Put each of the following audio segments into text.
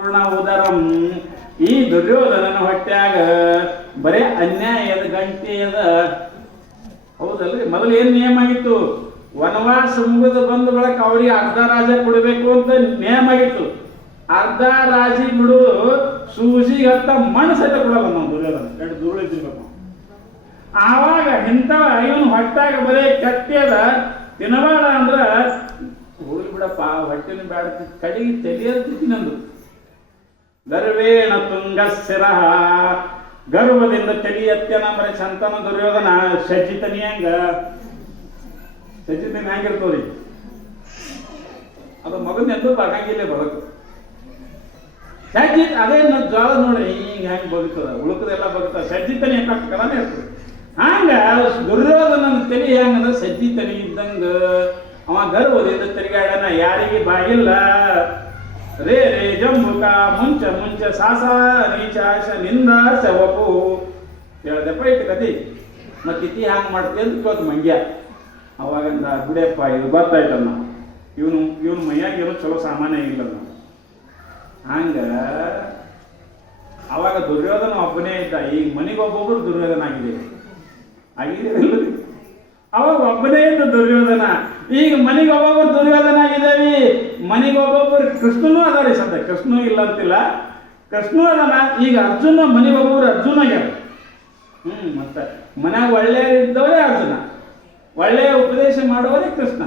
ಪೂರ್ಣ ಉದರಂ. ಈ ದುರ್ಯೋಧನನ ಹೊಟ್ಟ್ಯಾಗ ಬರೇ ಅನ್ಯಾಯದ ಗಂಟೆಯದ. ಹೌದಲ್ರಿ? ಮೊದಲು ಏನ್ ನಿಯಮ ಆಗಿತ್ತು? ವನವಾಸ ಮುಗಿದ ಬಂದ ಬಳಕ ಅವ್ರಿಗೆ ಅರ್ಧ ರಾಜ ಕೊಡಬೇಕು ಅಂತ ನಿಯಮ ಆಗಿತ್ತು. ಅರ್ಧ ರಾಜಿ ಬಿಡುದು ಸೂಜಿಗೆ ಹತ್ತ ಮಣ್ಣು ಸಹಿತ ಕೊಡಲ್ಲ ನಾವು ದುರ್ಯೋಧನ. ಎರಡು ದುರುಳಿದ್ದಿರ್ಬೇಕು. ಆವಾಗ ಇಂಥವ ಇವನು ಹೊಟ್ಟಾಗ ಬರೇ ಕಟ್ಟಿಯದ ತಿನ್ನಬೇಡ ಅಂದ್ರ ಹೋಗಿ ಬಿಡಪ್ಪ, ಹೊಟ್ಟೆನ ಬೇಡ, ಕಡೆಗೆ ತಲೆಯರ್ತಿದ್ದಿ ನಂದು. ಗರ್ವೇಣ ತುಂಗ ಶಿರಃ, ಗರ್ವದಿಂದ ತಲೆ ಎತ್ತನ ಮರೆ ಸಂತನ ದುರ್ಯೋಧನ. ಸಜ್ಜಿತನಿ ಹಂಗ ಸಜ್ಜಿತನಿ ಹ್ಯಾಂಗಿರ್ತವ್ರಿ? ಅದು ಮಗನೆಂದು ಬರಂಗಿಲ್ಲ ಬದುಕು. ಸಜ್ಜಿತ್ ಅದೇ ಜ್ವಾಳ ನೋಡ್ರಿ ಹಿಂಗ ಹೆಂಗ್ ಬದುಕ್ತದ, ಉಳುಕದೆಲ್ಲ ಬದುಕ್ತದ. ಸಜ್ಜಿತನಿ ಕಲಾನೇ ಇರ್ತದೆ. ಹಂಗ ದುರ್ಯೋಧನನ ತಲೆ ಹೆಂಗಂದ್ರೆ ಸಜ್ಜಿತನಿ ಇದ್ದಂಗ ಅವ ಗರ್ವದಿಂದ ತಿರುಗಾಡನ. ಯಾರಿಗೆ ಬಾಗಿಲ್ಲ. ರೇ ರೇ ಜಂಬುಕ ಮುಂಚ ಮುಂಚ ಸಾಸ ನೀಚಾಶ ನಿಂದ ಸವಪು ಹೇಳ್ದಪ್ಪ ಇಟ್ಟು ಕತಿ. ಮತ್ತೆ ಇತಿ ಹ್ಯಾಂಗ ಮಾಡ್ತೀವಿ ಅಂತ ಕೇಳ್ದು ಮಂಗ್ಯ. ಅವಾಗಂದ ಬಿಡಪ್ಪ ಇದು ಗೊತ್ತಾಯ್ತಲ್ಲ, ಇವನು ಮೈಯಾಗ ಏನೋ ಚಲೋ ಸಾಮಾನ್ಯ ಇಲ್ಲ. ಹಂಗ ಅವಾಗ ದುರ್ಯೋಧನ ಒಬ್ಬನೇ ಇದ್ದ. ಈಗ ಮನೆಗೊಬ್ಬೊಬ್ರು ದುರ್ಯೋಧನ ಆಗಿದೆ. ಅವಾಗ ಒಬ್ಬನೇ ಇದ್ದ ದುರ್ಯೋಧನ. ಈಗ ಮನೆಗೊಬ್ಬೊಬ್ರು ದುರ್ಯೋಧನ ಆಗಿದ್ದೇವಿ. ಮನೆಗೊಬ್ಬೊಬ್ರು ಕೃಷ್ಣನೂ ಅದಾರಿ. ಸದ್ಯ ಕೃಷ್ಣ ಇಲ್ಲ ಅಂತಿಲ್ಲ, ಕೃಷ್ಣ ಅದಾನ. ಈಗ ಅರ್ಜುನ ಮನೆಗೊಬ್ಬೊಬ್ರು ಅರ್ಜುನ ಆಗ್ಯಾರ. ಮತ್ತೆ ಮನ್ಯಾಗ ಒಳ್ಳೆಯ ಇದ್ದವರೇ ಅರ್ಜುನ, ಒಳ್ಳೆಯ ಉಪದೇಶ ಮಾಡುವವರೇ ಕೃಷ್ಣ.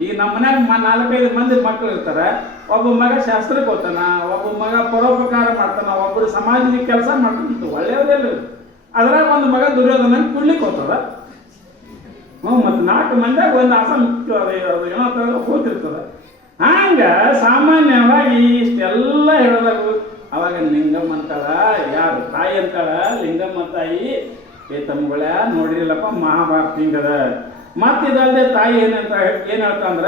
ಈಗ ನಮ್ಮ ಮನ್ಯಾಗ 4-5 ಮಂದಿ ಮಕ್ಕಳು ಇರ್ತಾರೆ. ಒಬ್ಬ ಮಗ ಶಾಸ್ತ್ರಕ್ಕೆ ಹೋಗ್ತಾನ, ಒಬ್ಬ ಮಗ ಪರೋಪಕಾರ ಮಾಡ್ತಾನ, ಒಬ್ಬರು ಸಮಾಜದ ಕೆಲಸ ಮಾಡ್ತಾನ. ಒಳ್ಳೆಯವರೆಲ್ಲ ಅದ್ರಾಗ ಒಂದು ಮಗ ದುರ್ಯೋಧನ ಕುಡ್ಲಿಕ್ಕೆ ಹೋಗ್ತದ. ಮತ್ತು 4 ಮಂದಿಯಾಗ ಒಂದು ಆಸನ ಏನೋ ತರ ಹೋಗ್ತಿರ್ತದ. ಹಂಗ ಸಾಮಾನ್ಯವಾಗಿ ಇಷ್ಟೆಲ್ಲ ಹೇಳಿದಾಗ ಅವಾಗ ಲಿಂಗಮ್ಮ ಅಂತಾಳ, ಯಾರು ತಾಯಿ ಅಂತಾಳ, ಲಿಂಗಮ್ಮ ತಾಯಿ. ತಮ್ಮಗಳ ನೋಡಿರಲ್ಲಪ್ಪ ಮಹಾಭಾರತ ಹಿಂಗದ. ಮತ್ತಿದಲ್ಲದೆ ತಾಯಿ ಏನ್ ಹೇಳ್ತಾ ಅಂದ್ರ,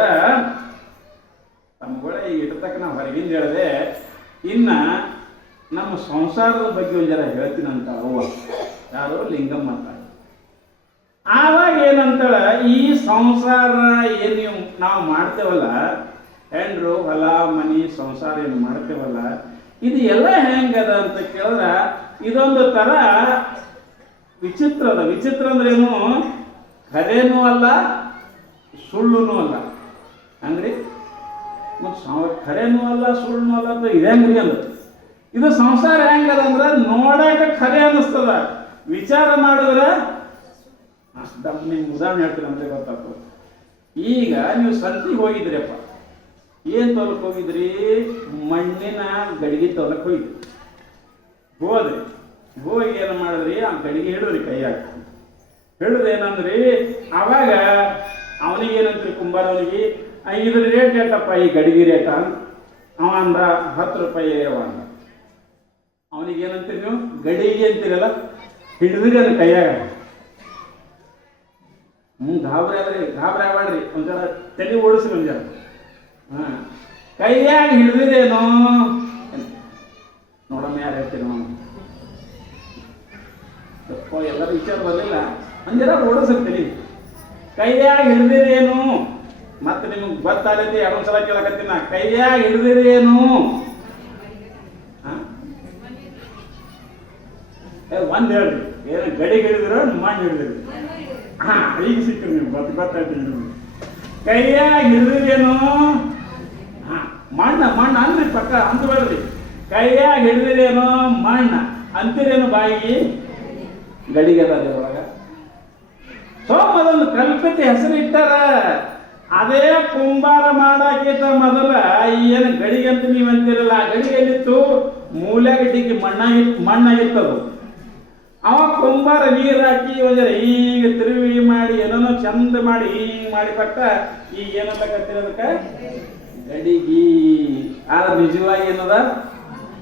ತಮ್ಮಗಳ ಈಗ ಇಟ್ಟತಕ್ಕ ನಾವು ಹೊರಗಿಂದ ಹೇಳಿದೆ. ಇನ್ನ ನಮ್ಮ ಸಂಸಾರದ ಬಗ್ಗೆ ಒಂದು ಜರ ಹೇಳ್ತೀನಂತ ಅವ್ವ. ಯಾರು? ಲಿಂಗಮ್ಮ ಅಂತ. ಆವಾಗ ಏನಂತಾಳ, ಈ ಸಂಸಾರ ಏನು ನಾವು ಮಾಡ್ತೇವಲ್ಲ, ಹೆಂಡ್ರು ಹೊಲ ಮನಿ ಸಂಸಾರ ಏನು ಮಾಡ್ತೇವಲ್ಲ, ಇದು ಎಲ್ಲ ಹೆಂಗದ ಅಂತ ಕೇಳಿದ್ರ ಇದೊಂದು ತರ ವಿಚಿತ್ರ ಅದ. ವಿಚಿತ್ರ ಅಂದ್ರೇನು? ಖರೇನೂ ಅಲ್ಲ, ಸುಳ್ಳುನೂ ಅಲ್ಲ. ಹಂಗ್ರಿ ಮತ್ತು ಖರೇನೂ ಅಲ್ಲ, ಸುಳ್ಳುನೂ ಅಲ್ಲ ಅಂತ ಇದೆ ಹಂಗ್ರಿ ಅಂದ. ಇದು ಸಂಸಾರ ಹೆಂಗದ ಅಂದ್ರೆ ನೋಡಾಕ ಖರೆ ಅನ್ನಿಸ್ತದ, ವಿಚಾರ ಮಾಡಿದ್ರೆ ಅಷ್ಟ. ನಿಮ್ಗೆ ಉದಾಹರಣೆ ಹೇಳ್ತೀನಿ ಅಂತ ಗೊತ್ತಾಗ್ತದೆ. ಈಗ ನೀವು ಸಂತಿಗೆ ಹೋಗಿದ್ರಿಯಪ್ಪ, ಏನು ತೊಲಕ್ ಹೋಗಿದ್ರಿ? ಮಣ್ಣಿನ ಗಡಿಗೆ ತೊಲಕ್ ಹೋಗಿದ್ರಿ. ಹೋಗಿ ಏನು ಮಾಡಿದ್ರಿ? ಆ ಗಡಿಗೆ ಹಿಡಿದ್ರಿ ಕೈಯಾಗ. ಹಿಡಿದು ಏನಂದ್ರಿ? ಅವಾಗ ಅವನಿಗೇನಂತ್ರಿ, ಕುಂಬಾರವನಿಗೆ, ಇದ್ರ ರೇಟ್ ಎಷ್ಟಪ್ಪ ಈ ಗಡಿಗೆ ರೇಟ? ಅವ ಅಂದ 10 ರೂಪಾಯಿ ಅವ ಅಂದ. ಅವನಿಗೇನಂತೀರಿ ನೀವು? ಗಡಿಗೆ ಅಂತೀರಲ್ಲ. ಹಿಡಿದ್ರಿ ಅದ ಕೈಯಾಗ. ಗಾಬರಿ ಆಗ್ಬೇಡ್ರಿ, ಒಂದ್ಸಲ ತಲೆ ಓಡಿಸಿ ಒಂದ್ಸಲ. ಕೈಯಾಗ ಹಿಡಿದಿರೇನೋ ನೋಡಮ್ಮ, ಯಾರು ಹೇಳ್ತೀರಿ ನಾವು? ಎಲ್ಲರ ವಿಚಾರ ಬರಲಿಲ್ಲ, ಒಂದ್ಸಲ ಓಡಿಸಿರ್ತೀನಿ. ಕೈಯಾಗ ಹಿಡಿದಿರೇನು? ಮತ್ತೆ ನಿಮ್ಗೆ ಗೊತ್ತಾಗೈತಿ, ಎರಡೊಂದ್ಸಲ ಕೇಳಕತ್ತೀನಿ ನಾ. ಕೈಯಾಗ ಹಿಡಿದಿರೇನು? ಒಂದ್ ಹೇಳ್ರಿ, ಏನು ಗಡಿ ಹಿಡಿದಿರೋ ಮಣ್ಣು ಹಿಡಿದಿರಿ? ಈಗ ಸಿಕ್ಕ್ರಿ ನೀವು, ಗೊತ್ತಾಯ್ತು ನಿಮ್ಗೆ. ಕೈಯಾಗ ಹಿಡಿದಿರೇನು? ಮಣ್ಣ ಅಂದ್ರಿ ಪಕ್ಕ ಅಂತ ಬೇಡ್ರಿ. ಕೈಯಾಗ ಹಿಡಿದಿರೇನು? ಮಣ್ಣ ಅಂತೀರೇನು? ಬಾಯಿಗೆ ಗಡಿಗೆ ಅದ ಒಳಗ. ಅದೊಂದು ಕಲ್ಪಿತ ಹೆಸರು ಇಟ್ಟಾರ. ಅದೇ ಕುಂಬಾರ ಮಾಡಾಕಿತ ಮೊದಲ ಏನು ಗಡಿಗೆ ಅಂತ ನೀವು ಅಂತೀರಲ್ಲ, ಆ ಗಡಿಗೆ ಎಲ್ಲಿತ್ತು? ಮೂಲ್ಯಾಗ ಡಿಗ್ಗಿ ಮಣ್ಣಾಗಿತ್ತದು. ಅವ ಕುಂಬಾರ ನೀರು ಹಾಕಿ ಒಂದರ ಈಗ ತಿರುವಿ ಮಾಡಿ ಏನೋ ಚಂದ ಮಾಡಿ ಹಿಂಗ್ ಮಾಡಿ ಕೊಟ್ಟ. ಈಗ ಏನಂತ ಕತ್ತಿರೋದಕ್ಕ? ಗಡಿಗಿ. ಆದ್ರೆ ನಿಜವಾಗಿ ಏನದ?